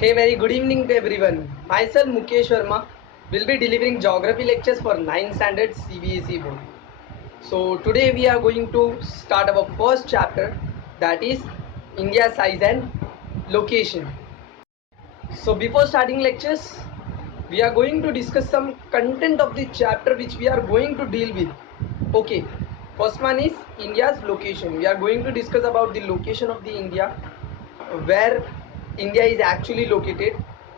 Hey, very good evening to everyone. Myself Mukesh Verma will be delivering geography lectures for 9th standard CBSE board. So today we are going to start our first chapter, that is India size and location. So before starting lectures, we are going to discuss some content of the chapter which we are going to deal with. Okay, first one is India's location. We are going to discuss about the location of the India, where India is actually located.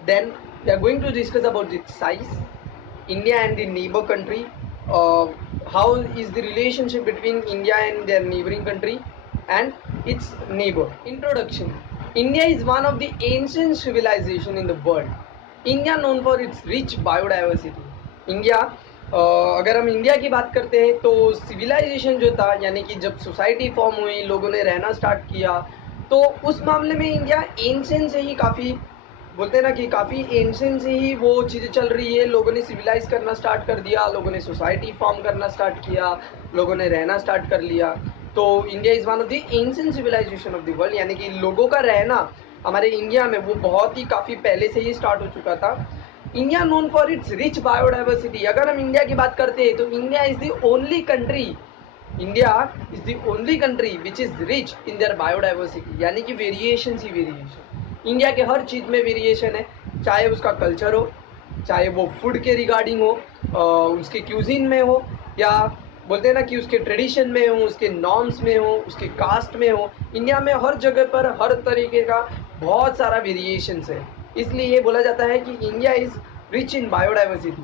Then we are going to discuss about its size, India and the neighbor country, uh, how is the relationship between India and their neighboring country and its neighbor. Introduction. India is one of the ancient civilization in the world. India known for its rich biodiversity. India अगर हम India की बात करते हैं तो civilisation जो था, यानी कि जब सोसाइटी फॉर्म हुई, लोगों ने रहना स्टार्ट किया, तो उस मामले में इंडिया एंशिएंट से ही काफ़ी, बोलते हैं ना कि काफ़ी एंशिएंट से ही वो चीज़ें चल रही है. लोगों ने सिविलाइज करना स्टार्ट कर दिया, लोगों ने सोसाइटी फॉर्म करना स्टार्ट किया, लोगों ने रहना स्टार्ट कर लिया. तो India is one of the ancient civilisation of the world, यानी कि लोगों का रहना हमारे इंडिया में वो बहुत ही काफ़ी पहले से ही स्टार्ट हो चुका था. India known for its rich biodiversity. अगर हम इंडिया की बात करते हैं तो India is the only country, India is the only country which is rich in their biodiversity, यानी कि वेरिएशन ही वेरिएशन. इंडिया के हर चीज़ में वेरिएशन है, चाहे उसका कल्चर हो, चाहे वो फूड के रिगार्डिंग हो, उसके क्यूजिन में हो, या बोलते हैं ना कि उसके ट्रेडिशन में हो, उसके नॉर्म्स में हो, उसके कास्ट में हो. इंडिया में हर जगह पर हर तरीके का बहुत सारा वेरिएशंस है. इसलिए ये बोला जाता है कि India is rich in biodiversity.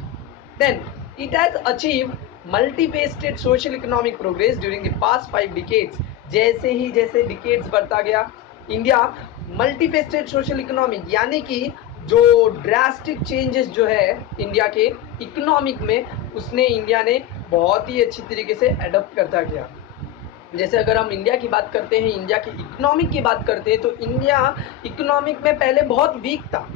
Then it has achieve multifaceted social economic progress during the past 5 decades. जैसे डिकेड्स बढ़ता गया, इंडिया मल्टीफेस्टेड सोशल इकोनॉमिक, यानी कि जो ड्रास्टिक चेंजेस जो है इंडिया के इकोनॉमिक में, उसने इंडिया ने बहुत ही अच्छी तरीके से अडॉप्ट करता गया. जैसे अगर हम इंडिया की बात करते हैं, इंडिया की इकोनॉमिक की बात करते हैं, तो इंडिया इकोनॉमिक में पहले बहुत वीक था.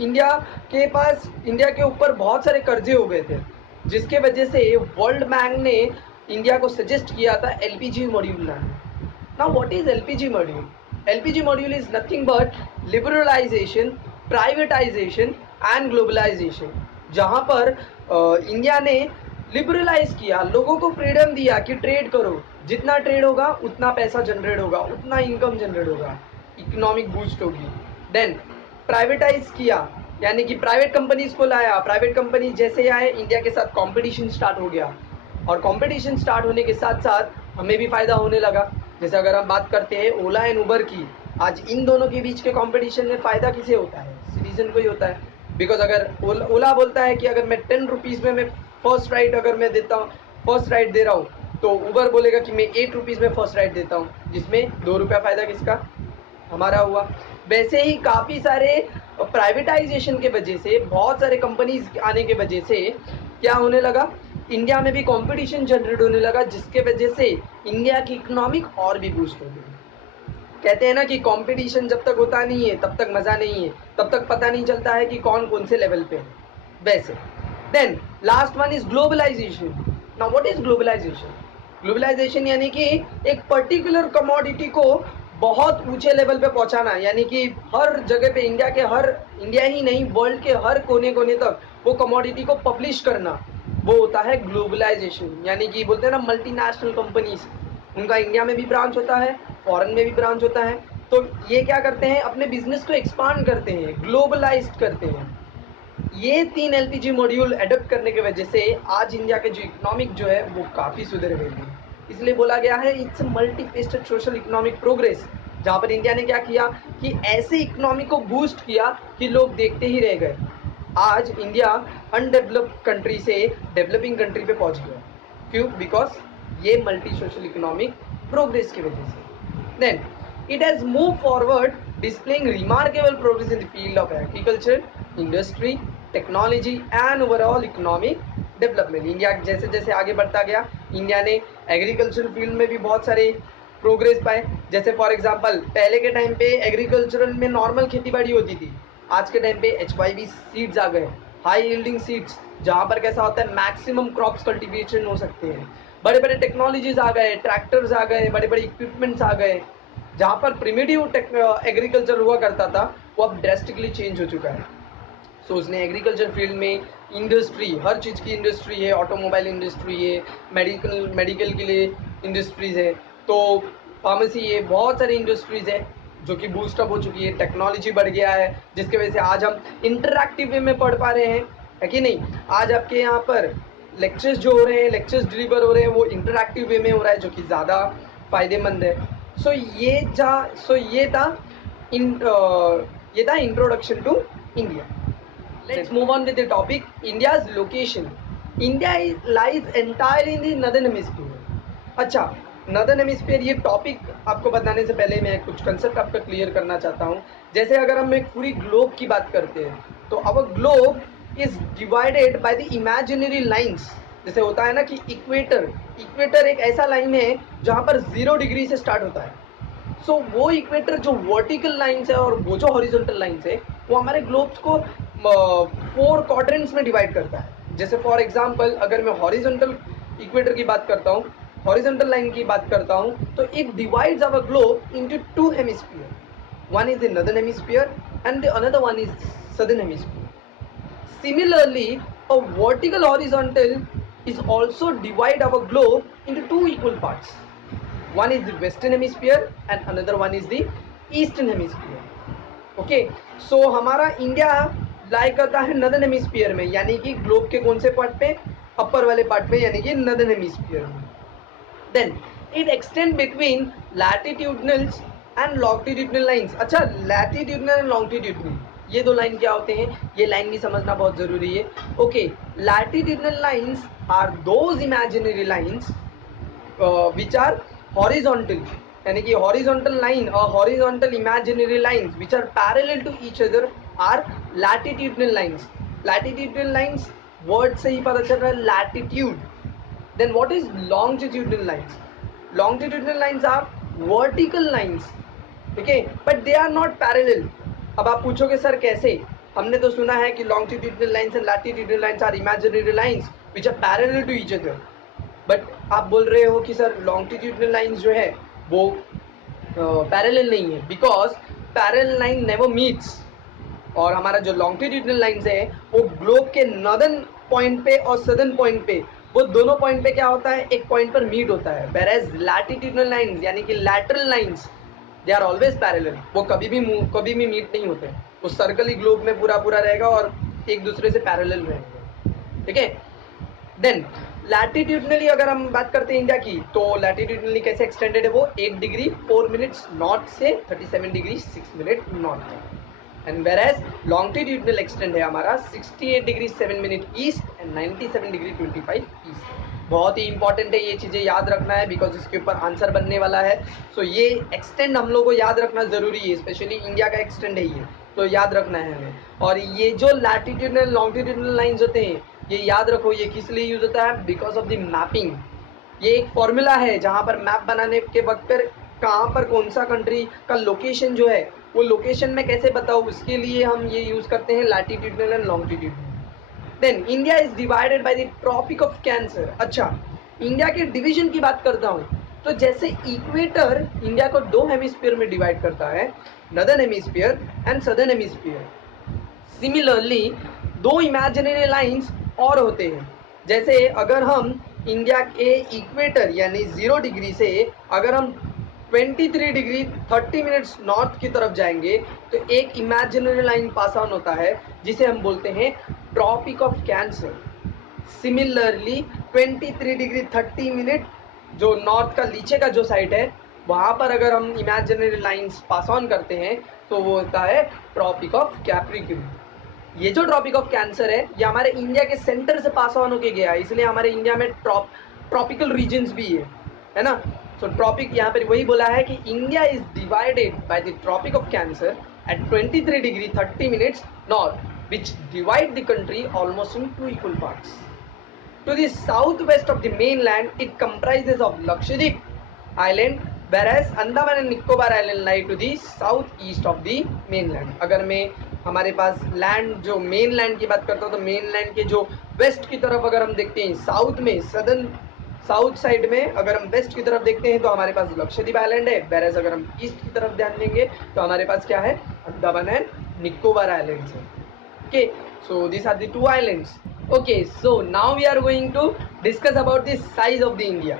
इंडिया इंडिया के ऊपर बहुत सारे कर्जे हो गए थे, जिसके वजह से वर्ल्ड बैंक ने इंडिया को सजेस्ट किया था एलपीजी मॉड्यूल लाना. Now what is LPG module? LPG module is nothing but liberalisation, privatisation and globalisation. जहाँ पर इंडिया ने लिबरलाइज किया, लोगों को फ्रीडम दिया कि ट्रेड करो, जितना ट्रेड होगा उतना पैसा जनरेट होगा, उतना इनकम जनरेट होगा, इकोनॉमिक बूस्ट होगी. देन प्राइवेटाइज किया, यानी कि प्राइवेट कंपनीज को लाया. प्राइवेट कंपनी जैसे आए, इंडिया के साथ कंपटीशन स्टार्ट हो गया, और कंपटीशन स्टार्ट होने के साथ साथ हमें भी फ़ायदा होने लगा. जैसे अगर हम बात करते हैं ओला एंड उबर की, आज इन दोनों के बीच के कंपटीशन में फ़ायदा किसे होता है? सिटीजन को ही होता है. बिकॉज अगर ओला बोलता है कि अगर मैं 10 रुपीज़ में मैं फर्स्ट राइड अगर मैं देता हूँ, फर्स्ट राइड दे रहा हूँ, तो उबर बोलेगा कि मैं 8 रुपीज़ में फर्स्ट राइड देता हूँ, जिसमें 2 रुपया फ़ायदा किसका? हमारा हुआ. वैसे ही काफ़ी सारे प्राइवेटाइजेशन के वजह से, बहुत सारे कंपनीज आने के वजह से क्या होने लगा, इंडिया में भी कंपटीशन जनरेट होने लगा, जिसके वजह से इंडिया की इकोनॉमिक और भी बूस्ट हो गई. कहते हैं ना कि कंपटीशन जब तक होता नहीं है तब तक मज़ा नहीं है, तब तक पता नहीं चलता है कि कौन कौन से लेवल पे है. वैसे then last one is globalisation. Now what is globalisation? Globalisation यानी कि एक पर्टिकुलर कमोडिटी को बहुत ऊंचे लेवल पे पहुंचाना, यानी कि हर जगह पे इंडिया ही नहीं, वर्ल्ड के हर कोने कोने तक वो कमोडिटी को पब्लिश करना, वो होता है ग्लोबलाइजेशन. यानी कि बोलते हैं ना मल्टीनेशनल कंपनीज, उनका इंडिया में भी ब्रांच होता है, फॉरेन में भी ब्रांच होता है. तो ये क्या करते हैं, अपने बिजनेस को एक्सपांड करते हैं, ग्लोबलाइज करते हैं. ये 3 एलपीजी मॉड्यूल एडप्ट करने की वजह से आज इंडिया के जो इकोनॉमिक जो है वो काफ़ी सुधर गई है. इसलिए बोला गया है it's multi faceted social economic progress, जहाँ पर इंडिया ने क्या किया कि ऐसे इकोनॉमी को बूस्ट किया कि लोग देखते ही रह गए. आज इंडिया अनडेवलप्ड कंट्री से डेवलपिंग कंट्री पे पहुँच गया. क्यों? बिकॉज ये मल्टी सोशल इकोनॉमिक प्रोग्रेस की वजह से. Then it has moved forward, displaying remarkable progress in the field of agriculture, industry, technology and overall economic development. India जैसे जैसे आगे बढ़ता गया, इंडिया ने एग्रीकल्चरल फील्ड में भी बहुत सारे प्रोग्रेस पाए. जैसे फॉर एग्जांपल पहले के टाइम पे एग्रीकल्चरल में नॉर्मल खेती बाड़ी होती थी, आज के टाइम पे HYB सीड्स आ गए, हाई यील्डिंग सीड्स, जहाँ पर कैसा होता है मैक्सिमम क्रॉप्स कल्टीवेशन हो सकते हैं. बड़े बड़े टेक्नोलॉजीज आ गए, ट्रैक्टर्स आ गए, बड़े बड़े इक्विपमेंट्स आ गए. जहाँ पर प्रिमिटिव एग्रीकल्चर हुआ करता था वो अब ड्रेस्टिकली चेंज हो चुका है। सो उसने एग्रीकल्चर फील्ड में इंडस्ट्री, हर चीज़ की इंडस्ट्री है, ऑटोमोबाइल इंडस्ट्री है, मेडिकल के लिए इंडस्ट्रीज़ है, तो फार्मेसी है, बहुत सारी इंडस्ट्रीज़ है जो कि बूस्टअप हो चुकी है, टेक्नोलॉजी बढ़ गया है, जिसकी वजह से आज हम इंटरैक्टिव वे में पढ़ पा रहे हैं, है कि नहीं। आज आपके यहाँ पर लेक्चर्स जो हो रहे हैं, लेक्चर्स डिलीवर हो रहे हैं, वो इंटरैक्टिव वे में हो रहा है, जो कि ज़्यादा फ़ायदेमंद है। सो ये था introduction to India. Let's move on with the topic. India's location. India lies entirely in the northern hemisphere. अच्छा, नॉर्दर्न हेमिस्फीयर, ये टॉपिक आपको बताने से पहले मैं कुछ कंसेप्ट आपका क्लियर करना चाहता हूँ। जैसे अगर हम एक पूरी ग्लोब की बात करते हैं तो our globe is divided by the imaginary lines. जैसे होता है ना कि इक्वेटर एक ऐसा लाइन है जहाँ पर 0 डिग्री से स्टार्ट होता है। सो वो इक्वेटर जो वर्टिकल लाइन्स है और वो जो हॉरिजॉन्टल लाइन्स है वो हमारे ग्लोब्स को 4 क्वाड्रेंट्स में डिवाइड करता है। जैसे फॉर एग्जांपल अगर मैं हॉरिजॉन्टल इक्वेटर की बात करता हूँ, हॉरिजॉन्टल लाइन की बात करता हूँ, तो it divides our globe into 2 hemisphere. One is the northern hemisphere and the another one is southern hemisphere. Similarly, a vertical horizontal is also divide our globe into 2 equal parts. One is the western hemisphere and another one is the eastern hemisphere. Okay, so हमारा India लाई करता है northern hemisphere में, यानी कि globe के कौन से part पे, अपर वाले पार्ट पे, यानी कि नॉर्दर्न हेमिस्फीयर में। Then it extend between latitudinals and longitudinal lines. अच्छा, लैटिट्यूडनल एंड लॉन्गिट्यूडनल ये 2 लाइन क्या होते हैं, ये लाइन भी समझना बहुत जरूरी है। Okay, latitudinal lines are those imaginary lines which are horizontal, यानी कि horizontal line or horizontal imaginary lines which are parallel to each other are latitudinal lines. Latitudinal lines word से ही पता चल रहा है, latitude. Then what is longitudinal lines? Longitudinal lines are vertical lines, okay, but they are not parallel. अब आप पूछोगे sir कैसे, हमने तो सुना है कि longitudinal lines and latitudinal lines are imaginary lines which are parallel to each other. But आप बोल रहे हो कि सर लॉन्गिट्यूडनल लाइंस जो है वो पैरेलल नहीं है, because parallel line never meets. और हमारा जो लॉन्गिट्यूडनल लाइंस है वो ग्लोब के नॉर्दर्न पॉइंट पे और सदर्न पॉइंट पे, वो दोनों पॉइंट पे क्या होता है, एक पॉइंट पर मीट होता है। वेयरएज लैटिट्यूडनल लाइंस यानी कि lateral lines, they are always parallel, वो कभी भी मीट नहीं होते। वो सर्कल ही ग्लोब में पूरा रहेगा और एक दूसरे से पैरेलल रहेंगे, ठीक है। देन लैटिट्यूडनली अगर हम बात करते हैं इंडिया की, तो लैटिट्यूडनली कैसे एक्सटेंडेड है, वो 1 डिग्री 4 मिनट्स नॉर्थ से 37 डिग्री 6 मिनट नॉर्थ है। एंड वेयरएज लॉन्गिट्यूडनल एक्सटेंड है हमारा 68 degree 7 minute east and 97 degree 25 east. बहुत ही इंपॉर्टेंट है, ये चीज़ें याद रखना है बिकॉज इसके ऊपर आंसर बनने वाला है। सो ये एक्सटेंड हम लोग को याद रखना ज़रूरी है, स्पेशली इंडिया का एक्सटेंड है ये, तो याद रखना है हमें। और ये जो लैटिट्यूडनल लॉन्गिट्यूडनल लाइंस होते हैं, ये याद रखो, ये किस लिए यूज होता है, बिकॉज ऑफ द मैपिंग। ये एक फॉर्मूला है जहाँ पर मैप बनाने के वक्त पर कहाँ पर कौन सा कंट्री का लोकेशन जो है वो लोकेशन में कैसे बताओ, उसके लिए हम ये यूज करते हैं latitudinal and longitudinal. Then India is divided by the Tropic of Cancer. अच्छा, इंडिया के डिवीजन की बात करता हूँ, तो जैसे इक्वेटर इंडिया को 2 हेमिस्फीयर में डिवाइड करता है, northern hemisphere and southern hemisphere. Similarly 2 imaginary lines और होते हैं। जैसे अगर हम इंडिया के इक्वेटर यानी 0 डिग्री से अगर हम 23 डिग्री 30 मिनट्स नॉर्थ की तरफ जाएंगे तो एक इमेजिनरी लाइन पास ऑन होता है जिसे हम बोलते हैं Tropic of Cancer. Similarly 23 degree 30 minute जो नॉर्थ का नीचे का जो साइड है वहाँ पर अगर हम इमेजिनरी लाइंस पास ऑन करते हैं तो वो होता है ट्रॉपिक ऑफ कैप्रिकॉर्न। ये जो ट्रॉपिक ऑफ कैंसर है ये हमारे इंडिया के सेंटर से पास ऑन होके गया है, इसलिए हमारे इंडिया में ट्रॉपिकल रीजन्स भी है ना। सो ट्रॉपिक यहाँ पर वही बोला है कि India is divided by the Tropic of Cancer at 23 degree 30 minutes north which divide the country almost in 2 equal parts. To the southwest of the mainland, it comprises of Lakshadweep Island, whereas Andaman and Nicobar Island lie to the southeast of the mainland. अगर मैं हमारे पास land जो main land की बात करता हूँ तो main land के जो वेस्ट की तरफ अगर हम देखते हैं साउथ में सदर्न साउथ साइड में अगर हम वेस्ट की तरफ देखते हैं तो हमारे पास लक्षद्वीप आइलैंड है, वेरएज अगर हम ईस्ट की तरफ ध्यान देंगे तो हमारे पास क्या है, अंडमान एंड निकोबार आइलैंड्स है. Okay, so these are the two islands. Okay, so now we are going to discuss about the size of the India.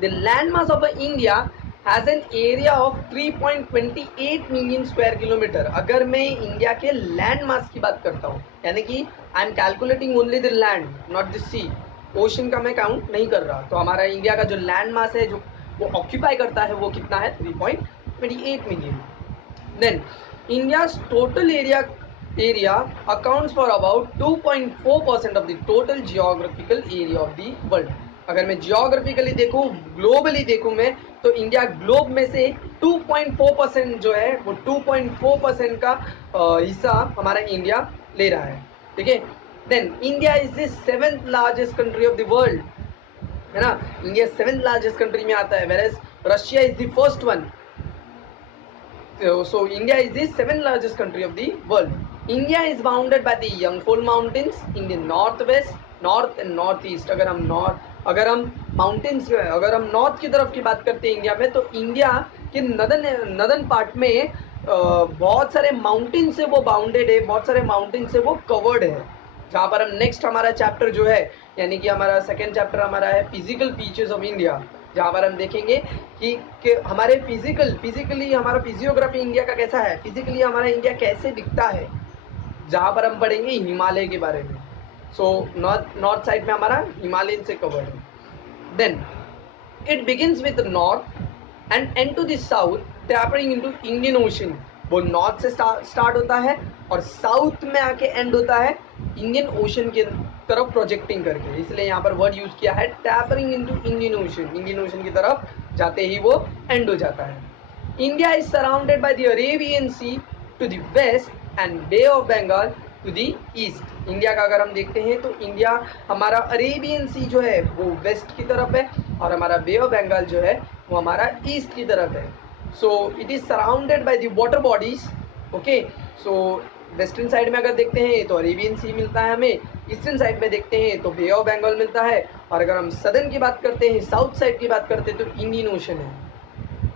The landmass of India has an area of 3.28 million square kilometer. अगर मैं India के land mass की बात करता हूँ, यानी कि I am calculating only the land, not the sea. Ocean का मैं काउंट नहीं कर रहा. तो हमारा इंडिया का जो लैंड मास है, जो वो ऑक्यूपाई करता है, वो कितना है, 3.28 million. Then India's total area accounts for about 2.4% of the total geographical area of the world. अगर मैं जियोग्राफिकली देखूँ, ग्लोबली देखूँ मैं, तो इंडिया ग्लोब में से 2.4% जो है, वो 2.4% का हिस्सा हमारा इंडिया ले रहा है. ठीक है. Then India is the 7th largest country of the world, है ना. इंडिया 7th लार्जेस्ट कंट्री में आता है, where as Russia is the first one. So India is the 7th largest country of the world. India is bounded by the Yangtze Mountains in the northwest, north and northeast. अगर हम mountains, अगर हम north की तरफ की बात करते हैं इंडिया में, तो इंडिया के नदन पार्ट में बहुत सारे माउंटेन से वो बाउंडेड है, बहुत सारे माउंटेन से वो कवर्ड है. जहाँ पर हम नेक्स्ट हमारा चैप्टर जो है, यानी कि हमारा सेकेंड चैप्टर हमारा है फिजिकल फीचर्स ऑफ इंडिया, जहाँ पर हम देखेंगे कि हमारे फिजिकली हमारा फिजियोग्राफी इंडिया का कैसा है, फिजिकली हमारा इंडिया कैसे दिखता है, जहाँ पर हम पढ़ेंगे हिमालय के बारे में. सो नॉर्थ साइड में हमारा हिमालयन से कवर्ड है. Then it begins with north end and to the south tapping into Indian Ocean. वो नॉर्थ से स्टार्ट होता है और साउथ में आके एंड होता है इंडियन ओशन के तरफ प्रोजेक्टिंग करके, इसलिए यहाँ पर वर्ड यूज किया है tapering into Indian Ocean. Indian Ocean की तरफ जाते ही वो एंड हो जाता है. India is surrounded by the Arabian Sea to the west and Bay of Bengal to the east. India का अगर हम देखते हैं तो इंडिया हमारा अरेबियन सी जो है वो वेस्ट की तरफ है और हमारा बे ऑफ बंगाल जो है वो हमारा ईस्ट की तरफ है. So it is surrounded by the water bodies. Okay, so western side में अगर देखते हैं तो अरेबियन सी मिलता है हमें, ईस्टर्न साइड में देखते हैं तो बे ऑफ बंगाल मिलता है, और अगर हम सदर्न की बात करते हैं, साउथ साइड की बात करते हैं तो इंडियन ओशन है.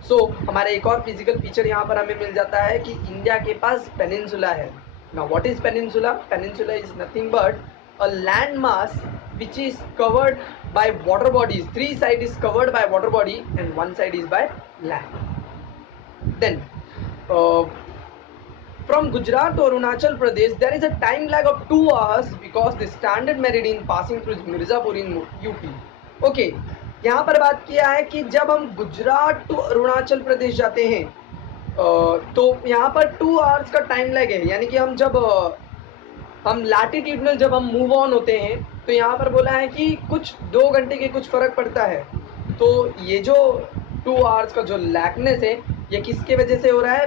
सो हमारा एक और फिजिकल फीचर यहाँ पर हमें मिल जाता है कि इंडिया के पास पेनिनसुला है. Now what is peninsula? Peninsula is nothing but a land mass which is covered by water bodies. Three side is covered by water body and one side is by land. Then from Gujarat to Arunachal Pradesh there is a time lag of 2 hours because the standard meridian passing through Mirzapur in UP. Okay, यहाँ पर बात किया है कि जब हम Gujarat to Arunachal Pradesh जाते हैं तो यहाँ पर 2 आवर्स का टाइम लैग है, यानी कि हम लैटिट्यूडनल जब हम मूव ऑन होते हैं तो यहाँ पर बोला है कि कुछ 2 घंटे के कुछ फ़र्क पड़ता है. तो ये जो 2 आवर्स का जो लैकनेस है ये किसके वजह से हो रहा है?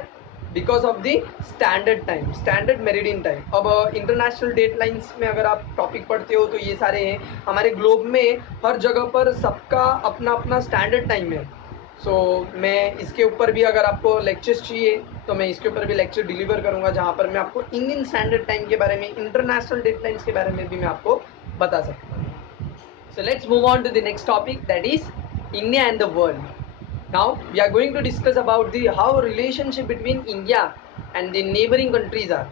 Because of the standard time, standard meridian time. अब इंटरनेशनल डेट लाइन्स में अगर आप टॉपिक पढ़ते हो तो ये सारे हैं. हमारे ग्लोब में हर जगह पर सबका अपना अपना स्टैंडर्ड टाइम है. सो मैं इसके ऊपर भी अगर आपको लेक्चर्स चाहिए तो मैं इसके ऊपर भी लेक्चर डिलीवर करूंगा, जहाँ पर मैं आपको इंडियन स्टैंडर्ड टाइम के बारे में, इंटरनेशनल डेडलाइंस के बारे में भी मैं आपको बता सकता हूँ. So let's move on to the next topic, that is India and the world. Now we are going to discuss about the how relationship between India and the neighbouring countries are.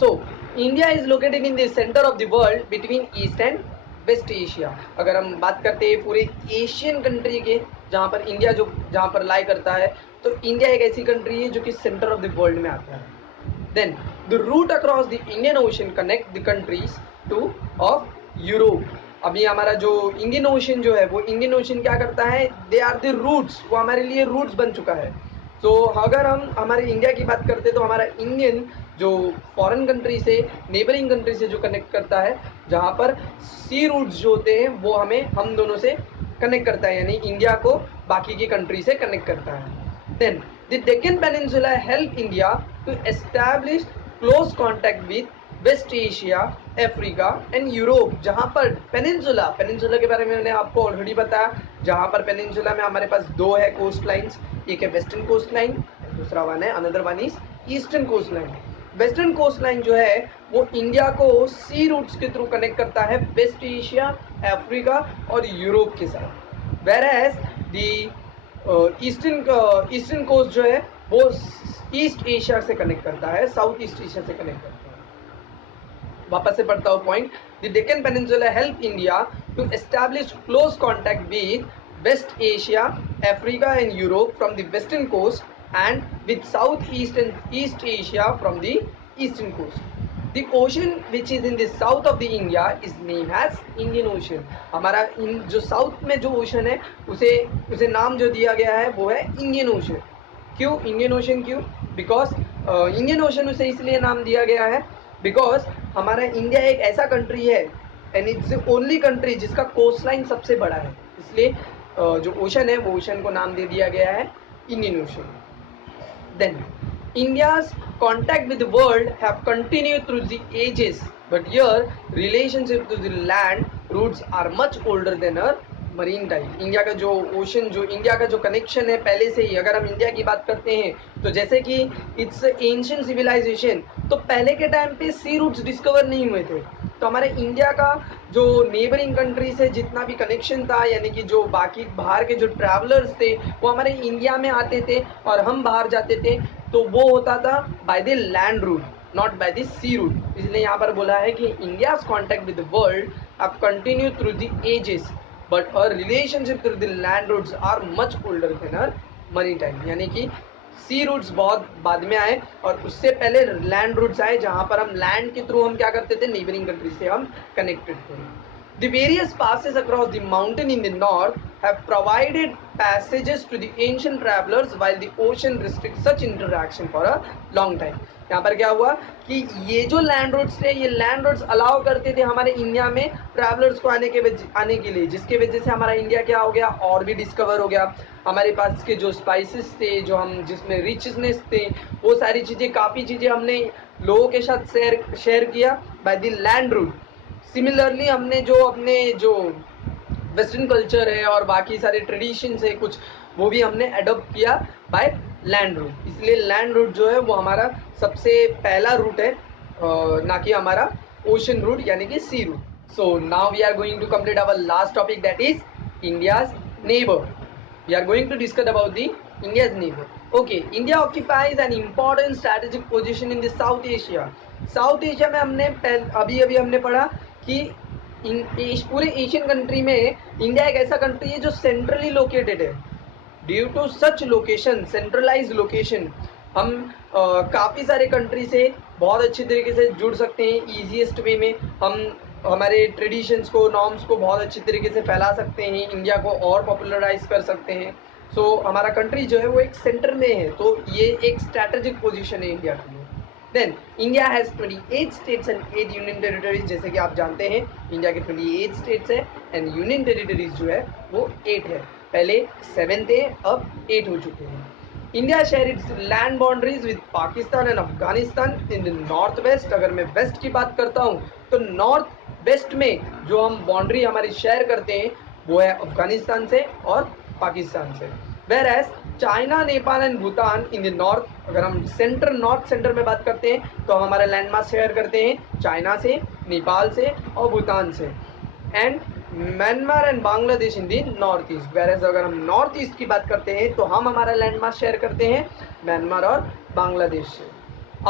So India is located in the centre of the world between east and west Asia. अगर हम बात करते हैं पूरे Asian country के, जहाँ पर India जहाँ पर लाई करता है, तो इंडिया एक ऐसी कंट्री है जो कि सेंटर ऑफ द वर्ल्ड में आता है. Then the route across the Indian Ocean connect the countries to of Europe. अभी हमारा जो इंडियन ओशन जो है वो इंडियन ओशन क्या करता है, दे आर द रूट्स, वो हमारे लिए रूट्स बन चुका है. तो अगर हम हमारे इंडिया की बात करते हैं तो हमारा इंडियन जो फॉरेन कंट्री से, नेबरिंग कंट्री से जो कनेक्ट करता है, जहाँ पर सी रूट्स जो होते हैं वो हम दोनों से कनेक्ट करता है, यानी इंडिया को बाकी की कंट्री से कनेक्ट करता है. Then the Deccan peninsula help India to establish close contact with West Asia, Africa and Europe. जहाँ पर पेनिनसुला के बारे में मैंने आपको ऑलरेडी बताया, जहाँ पर पेनिनसुला में हमारे पास 2 है कोस्ट लाइन्स, एक है वेस्टर्न कोस्ट लाइन, दूसरा वन है another one is eastern coast line. Western coast line जो है वो इंडिया को सी रूट्स के थ्रू कनेक्ट करता है वेस्ट एशिया, अफ्रीका और यूरोप के साथ। Whereas the eastern coast जो है वो ईस्ट एशिया से कनेक्ट करता है, साउथ ईस्ट एशिया से कनेक्ट करता है। वापस से पढ़ता हूँ point. The Deccan peninsula help India to establish close contact with West Asia, Africa and Europe from the western coast and with Southeast and East Asia from the eastern coast. The ocean which is in the south of the India is named as Indian Ocean. हमारा जो south में जो ocean है उसे नाम जो दिया गया है वो है इंडियन ओशन। क्यों इंडियन ओशन? क्यों? बिकॉज इंडियन ओशन उसे इसलिए नाम दिया गया है बिकॉज हमारा इंडिया एक ऐसा कंट्री है and it's the only country जिसका कोस्ट लाइन सबसे बड़ा है, इसलिए जो ओशन है वो ओशन को नाम दे दिया गया है Indian ocean. Then India's contact with the world have continued through the ages, but here relationship to the land routes are much older than our marine time. India का जो ओशन, जो इंडिया का जो कनेक्शन है पहले से ही, अगर हम इंडिया की बात करते हैं तो जैसे कि इट्स एंशियंट सिविलाइजेशन, तो पहले के टाइम पे सी रूट्स डिस्कवर नहीं हुए थे, तो हमारे इंडिया का जो नेबरिंग कंट्री से जितना भी कनेक्शन था, यानी कि जो बाकी बाहर के जो ट्रैवलर्स थे वो हमारे इंडिया में आते थे और हम बाहर जाते थे, तो वो होता था by the land route, not by the sea route. इसलिए यहाँ पर बोला है कि India's contact with the world have continued through the ages but our relationship through the land routes are much older than our maritime, यानी कि sea routes बहुत बाद में आए और उससे पहले लैंड रूट्स आए, जहाँ पर हम लैंड के थ्रू हम क्या करते थे, नेबरिंग कंट्री से हम कनेक्टेड थे। The various passes across the mountain in the north have provided passages to the ancient travelers while the ocean restricts such interaction for a long time. यहाँ पर क्या हुआ कि ये जो लैंड रोड्स थे, ये लैंड रोड्स अलाउ करते थे हमारे इंडिया में ट्रैवलर्स को आने के लिए, जिसके वजह से हमारा इंडिया क्या हो गया, और भी डिस्कवर हो गया। हमारे पास के जो स्पाइसेस थे, जो हम जिसमें रिचनेस थे, वो सारी चीज़ें, काफ़ी चीज़ें हमने लोगों के साथ शेयर किया bye the land root. Similarly हमने जो अपने जो वेस्टर्न कल्चर है और बाकी सारे ट्रेडिशंस है कुछ, वो भी हमने अडोप्ट किया बाय लैंड रूट। इसलिए लैंड रूट जो है वो हमारा सबसे पहला रूट है, ना कि हमारा ओशन रूट यानी कि sea route. So now we are going to complete our last topic, that is India's neighbour. We are going to discuss about the India's neighbour. Okay, India occupies an important strategic position in the South Asia. South Asia में हमने अभी हमने पढ़ा कि पूरे Asian country में India एक ऐसा कंट्री है जो सेंट्रली लोकेटेड है। Due to such location, centralise location, हम काफ़ी सारे कंट्री से बहुत अच्छी तरीके से जुड़ सकते हैं। ईजीएस्ट वे में हम हमारे ट्रेडिशंस को, नॉर्म्स को बहुत अच्छी तरीके से फैला सकते हैं, इंडिया को और पॉपुलराइज कर सकते हैं। सो हमारा कंट्री जो है वो एक सेंटर में है, तो ये एक स्ट्रैटेजिक पोजीशन है इंडिया के लिए। Then India has 28 states and 8 union territories. जैसे कि आप जानते हैं इंडिया के 28 स्टेट्स है एंड यूनियन टेरिटरीज जो है वो 8 है। पहले 7 थे, अब 8 हो चुके हैं। India share its land boundaries with Pakistan and Afghanistan in the north west. अगर मैं वेस्ट की बात करता हूँ तो नॉर्थ वेस्ट में जो हम बाउंड्री हमारी शेयर करते हैं वो है अफगानिस्तान से और पाकिस्तान से। Whereas China, Nepal and Bhutan in the north. अगर हम नॉर्थ सेंटर में बात करते हैं तो हम हमारा लैंड मास शेयर करते हैं चाइना से, नेपाल से और भूटान से। And Myanmar and Bangladesh in the north east. Whereas अगर हम नॉर्थ ईस्ट की बात करते हैं तो हम हमारा लैंड मास शेयर करते हैं म्यांमार और बांग्लादेश से।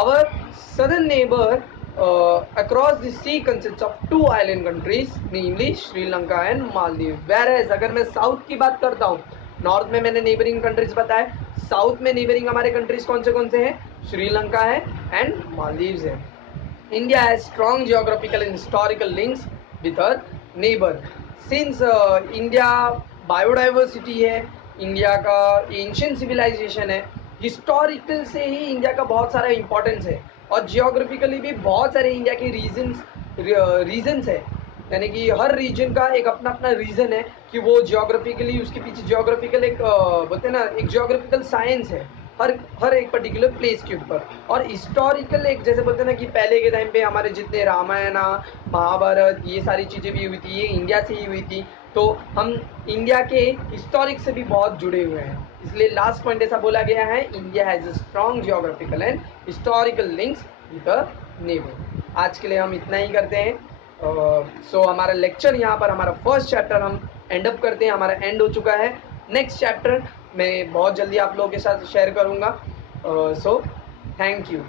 Our southern neighbour across the sea consists of 2 island countries, namely Sri Lanka and Maldives. Whereas अगर मैं साउथ की बात करता हूँ, नॉर्थ में मैंने नेबरिंग कंट्रीज बताए, साउथ में नेबरिंग हमारे कंट्रीज कौन से हैं, श्रीलंका है एंड मालदीव्स है। India has strong geographical and historical links with her neighbour. Since India biodiversity है, इंडिया का एंशियंट सिविलाइजेशन है, हिस्टोरिकल से ही इंडिया का बहुत सारा इंपॉर्टेंस है और जियोग्राफिकली भी बहुत सारे इंडिया के रीजन्स है, यानी कि हर रीजन का एक अपना अपना रीज़न है कि वो जियोग्राफिकली, उसके पीछे जियोग्राफिकल एक बोलते हैं ना, एक जियोग्राफिकल साइंस है हर एक पर्टिकुलर प्लेस के ऊपर। और हिस्टोरिकल एक, जैसे बोलते हैं ना कि पहले के टाइम पे हमारे जितने रामायण, महाभारत, ये सारी चीज़ें भी हुई थी, ये इंडिया से ही हुई थी, तो हम इंडिया के हिस्टोरिक से भी बहुत जुड़े हुए हैं। इसलिए लास्ट पॉइंट ऐसा बोला गया है, India has a strong geographical and historical links with a neighbour. आज के लिए हम इतना ही करते हैं। सो हमारा लेक्चर यहाँ पर, हमारा फर्स्ट चैप्टर हम एंड अप करते हैं, हमारा एंड हो चुका है। नेक्स्ट चैप्टर मैं बहुत जल्दी आप लोगों के साथ शेयर करूँगा। So thank you.